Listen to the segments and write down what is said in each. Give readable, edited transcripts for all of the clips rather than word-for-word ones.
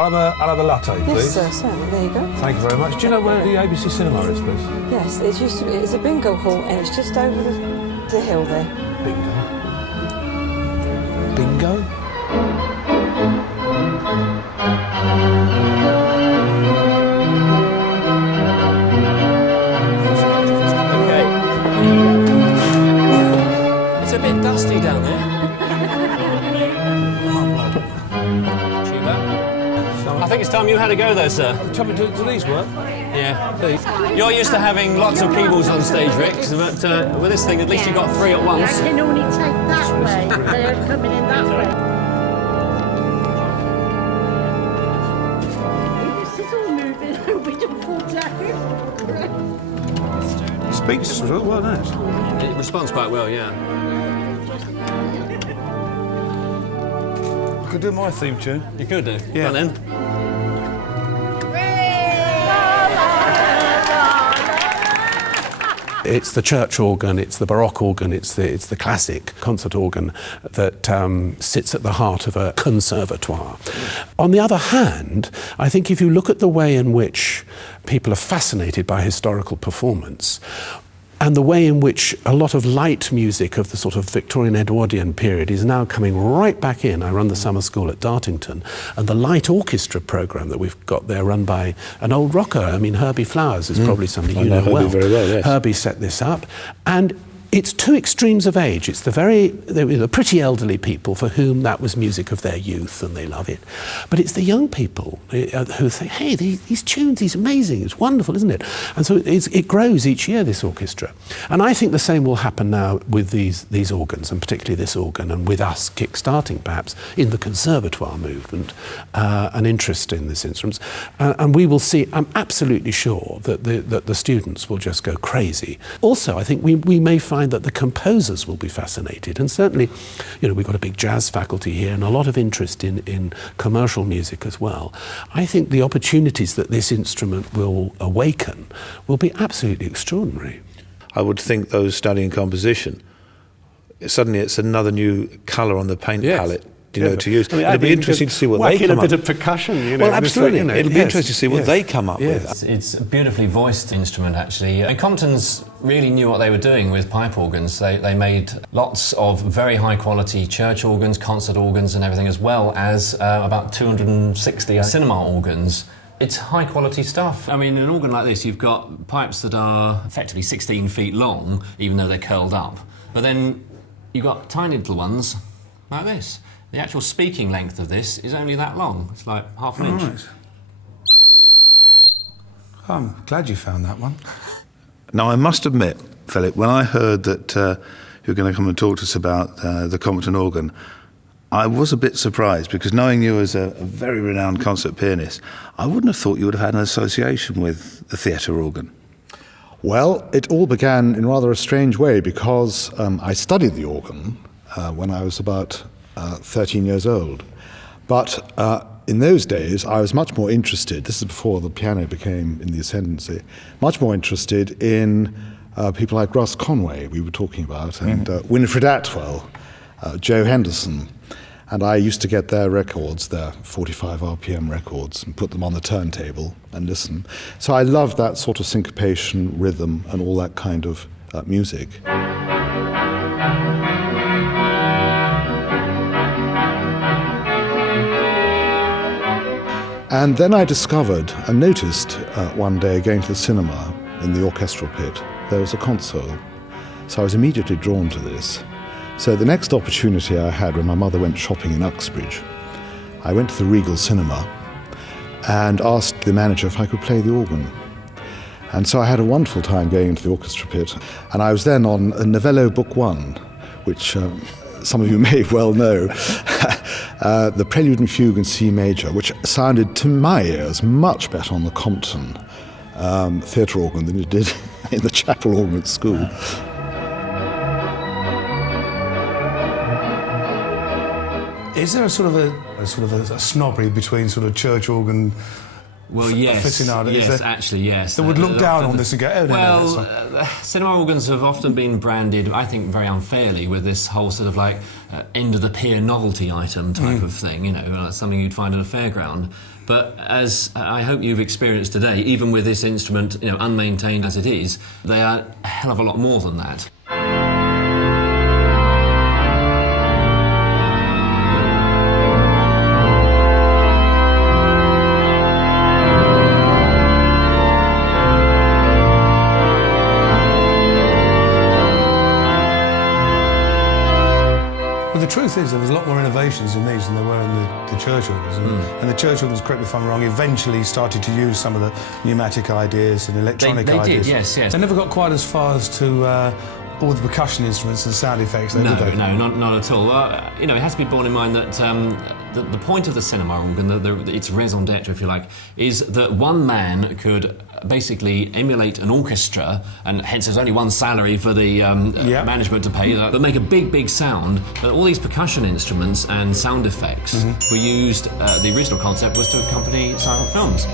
I'll have a latte, please. Yes, sir, certainly. There you go. Thank you very much. Do you know where the ABC Cinema is, please? Yes, it used to be. It's a bingo hall, and it's just over the hill there. Bingo. Bingo? It's a bit dusty down there. I think it's time you had a go, though, sir. Tell me, do these work? Yeah, please. You're used to having lots of keyboards on stage, Rick, but with this thing, at least you got 3 at once. I can only take that way. They're coming in that way. This is all moving. I hope we don't fall down. Speaks real well, doesn't it? It responds quite well, yeah. I could do my theme tune. You could do. Yeah. Go on, then. It's the church organ, it's the Baroque organ, it's the classic concert organ that sits at the heart of a conservatoire. On the other hand, I think if you look at the way in which people are fascinated by historical performance, and the way in which a lot of light music of the sort of Victorian Edwardian period is now coming right back in. I run the summer school at Dartington, and the light orchestra programme that we've got there, run by an old rocker. I mean, Herbie Flowers is probably somebody you know well. Very well, yes. Herbie set this up, and it's two extremes of age. It's the pretty elderly people for whom that was music of their youth and they love it. But it's the young people who think, hey, these tunes, he's amazing, it's wonderful, isn't it? And so it grows each year, this orchestra. And I think the same will happen now with these organs, and particularly this organ, and with us kick-starting perhaps in the conservatoire movement, an interest in this instrument. And we will see, I'm absolutely sure that the students will just go crazy. Also, I think we may find that the composers will be fascinated, and certainly, you know, we've got a big jazz faculty here and a lot of interest in commercial music as well. I think the opportunities that this instrument will awaken will be absolutely extraordinary. I would think those studying composition, suddenly it's another new colour on the paint palette. You know, to use. I mean, it'll be interesting to see what they come a up bit of percussion, you know. Well, absolutely. You know, it'll be interesting to see what they come up with. It's a beautifully voiced instrument, actually. And Compton's really knew what they were doing with pipe organs. They made lots of very high-quality church organs, concert organs and everything, as well as about 260 cinema organs. It's high-quality stuff. I mean, in an organ like this, you've got pipes that are effectively 16 feet long, even though they're curled up. But then you've got tiny little ones like this. The actual speaking length of this is only that long. It's like half an inch. Right. I'm glad you found that one. Now, I must admit, Philip, when I heard that you were going to come and talk to us about the Compton organ, I was a bit surprised, because knowing you as a very renowned concert pianist, I wouldn't have thought you would have had an association with the theatre organ. Well, it all began in rather a strange way, because I studied the organ when I was about 13 years old. But in those days, I was much more interested, this is before the piano became in the ascendancy, much more interested in people like Russ Conway, we were talking about, and Winifred Atwell, Joe Henderson. And I used to get their records, their 45 RPM records, and put them on the turntable and listen. So I loved that sort of syncopation, rhythm, and all that kind of music. And then I discovered and noticed one day going to the cinema in the orchestral pit, there was a console. So I was immediately drawn to this. So the next opportunity I had, when my mother went shopping in Uxbridge, I went to the Regal Cinema and asked the manager if I could play the organ. And so I had a wonderful time going into the orchestra pit. And I was then on Novello Book 1, which some of you may well know, the Prelude and Fugue in C major, which sounded to my ears much better on the Compton theatre organ than it did in the chapel organ at school. Is there a sort of a snobbery between sort of church organ Well, yes, aficionado? yes, actually, yes. That would look down on this and go, oh, no, well, no, that's not. Cinema organs have often been branded, I think, very unfairly with this whole sort of like end-of-the-pier novelty item type of thing, you know, like something you'd find at a fairground. But as I hope you've experienced today, even with this instrument, you know, unmaintained as it is, they are a hell of a lot more than that. Well, the truth is there was a lot more innovations in these than there were in the church organs. And the church organs, correct me if I'm wrong, eventually started to use some of the pneumatic ideas and electronic they ideas. Did, yes. They never got quite as far as to all the percussion instruments and sound effects, though, No, did they? no, not at all. You know, it has to be borne in mind that the point of the cinema organ, its raison d'etre, if you like, is that one man could basically emulate an orchestra, and hence there's only one salary for the management to pay, but make a big sound. But all these percussion instruments and sound effects were used, the original concept was to accompany silent films.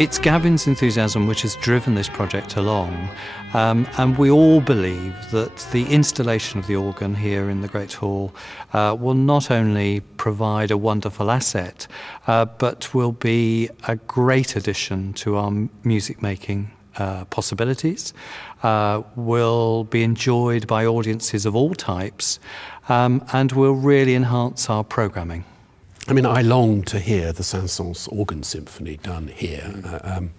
It's Gavin's enthusiasm which has driven this project along, and we all believe that the installation of the organ here in the Great Hall will not only provide a wonderful asset, but will be a great addition to our music-making possibilities, will be enjoyed by audiences of all types, and will really enhance our programming. I mean, I long to hear the Saint-Saëns organ symphony done here.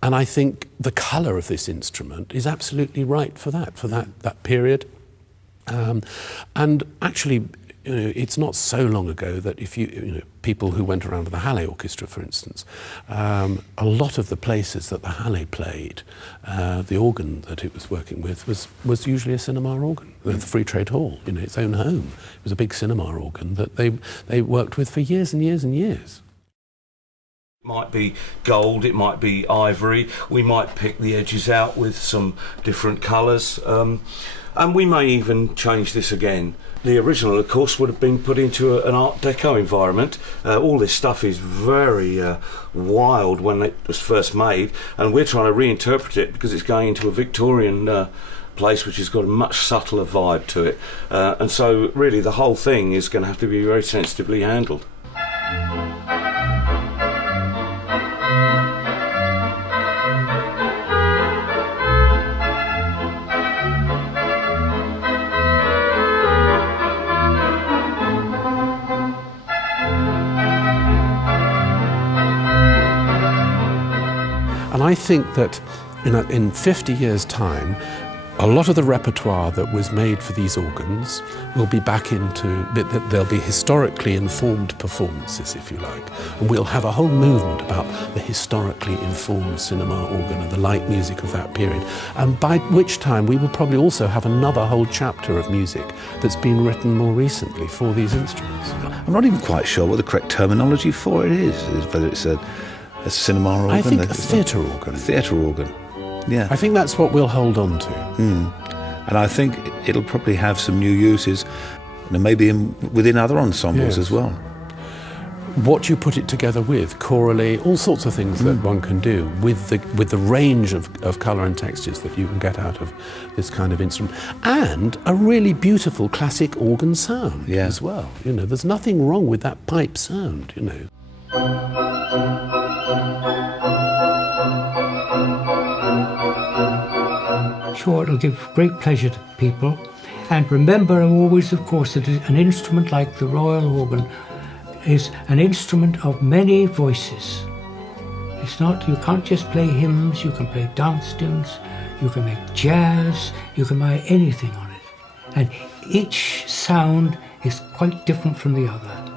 And I think the colour of this instrument is absolutely right for that period. And actually, you know, it's not so long ago that if you know, people who went around with the Halle Orchestra, for instance, a lot of the places that the Halle played, the organ that it was working with was usually a cinema organ. The Free Trade Hall, you know, its own home, it was a big cinema organ that they worked with for years and years and years. It might be gold, it might be ivory, we might pick the edges out with some different colours, and we may even change this again. The original, of course, would have been put into an Art Deco environment. All this stuff is very wild when it was first made, and we're trying to reinterpret it because it's going into a Victorian place which has got a much subtler vibe to it. And so really the whole thing is going to have to be very sensitively handled. And I think that in 50 years' time, a lot of the repertoire that was made for these organs will be back into, there'll be historically informed performances, if you like. And we'll have a whole movement about the historically informed cinema organ and the light music of that period. And by which time we will probably also have another whole chapter of music that's been written more recently for these instruments. I'm not even quite sure what the correct terminology for it is whether it's a cinema organ. I think a theatre organ. A theatre organ, yeah. I think that's what we'll hold on to. And I think it'll probably have some new uses, and maybe within other ensembles as well. What you put it together with, chorally, all sorts of things that one can do with the range of colour and textures that you can get out of this kind of instrument, and a really beautiful classic organ sound as well. You know, there's nothing wrong with that pipe sound, you know. Sure, it'll give great pleasure to people. And remember always, of course, that an instrument like the Royal Organ is an instrument of many voices. It's not, you can't just play hymns, you can play dance tunes, you can make jazz, you can make anything on it. And each sound is quite different from the other.